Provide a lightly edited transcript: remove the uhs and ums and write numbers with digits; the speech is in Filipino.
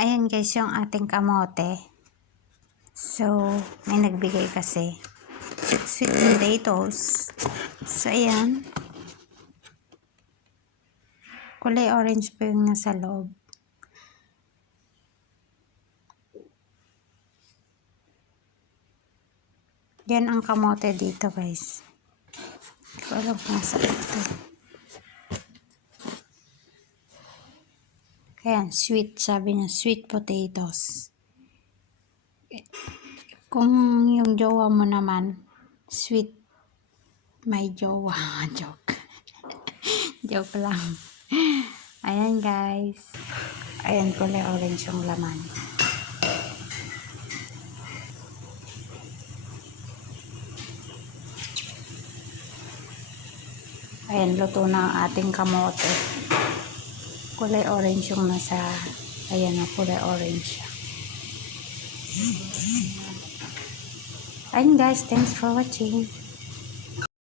Ayan guys, yung ating kamote. So, may nagbigay kasi. Sweet potatoes. So, ayan. Kulay orange po yung nasa loob. Yan ang kamote dito guys. Hindi ko alam kung nasa ito. Ayan, sweet. Sabi niya, sweet potatoes. Kung yung jowa mo naman, sweet, may jowa. Joke. Joke lang. Ayan guys. Ayan, kulay orange yung laman. Ayan, luto na ang ating kamote. Kulay orange yung nasa, ayan o, kulay orange. Ayan guys, thanks for watching.